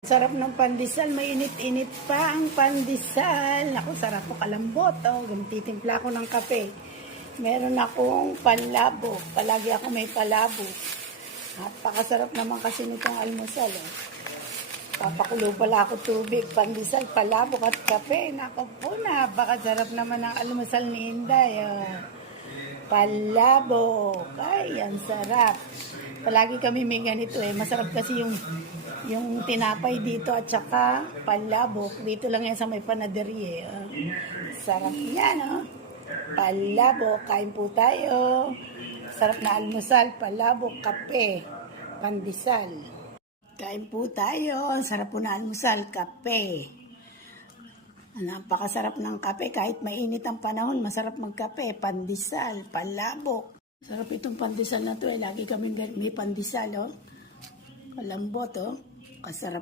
Sarap ng pandesal, mainit-init pa ang pandesal. Naku, sarap po kalambot. Oh, titimpla ko ng kape. Meron akong palabo. Palagi ako may palabo. At pakasarap naman kasi nitong almusal. Oh. Papakulo pala ako tubig, pandesal, palabo at kape. Naku po, napakasarap naman ang almusal ni Inday. Oh. Palabo. Ay, ang sarap. Palagi kami may ganito eh. Masarap kasi yung tinapay dito at saka palabok. Dito lang yan sa may panaderia. Sarap yan, oh. Palabok. Kain po tayo. Sarap na almusal. Palabok, kape, pandesal. Kain po tayo. Sarap po na almusal, kape. Napakasarap ng kape. Kahit mainit ang panahon, masarap magkape. Pandesal, palabok. Sarap itong pandesal na to eh. Lagi kami may pandesal, oh. Kalambot, oh. Kasarap.